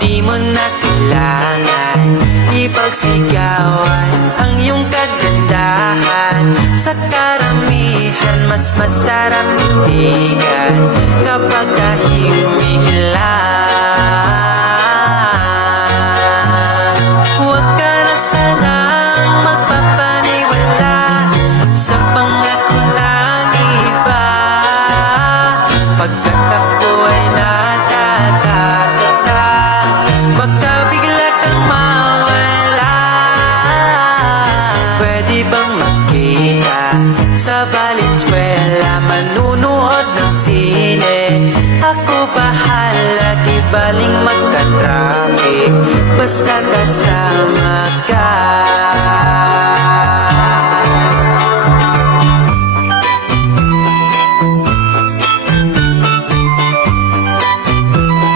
Di mo na kailangan ipagsigawan ang iyong kagandahan. Sa karamihan, mas masarap itigan kapag tahimik lang. Huwag ka na sanang magpapaniwala sa pangako ng iba, pagkat ako ay natatakot lang baka bigla kang mawala. Pwede bang magkita sa Valenzuela, manunood ng sine? Ako bahala, di baling magka-traffic basta kasama ka.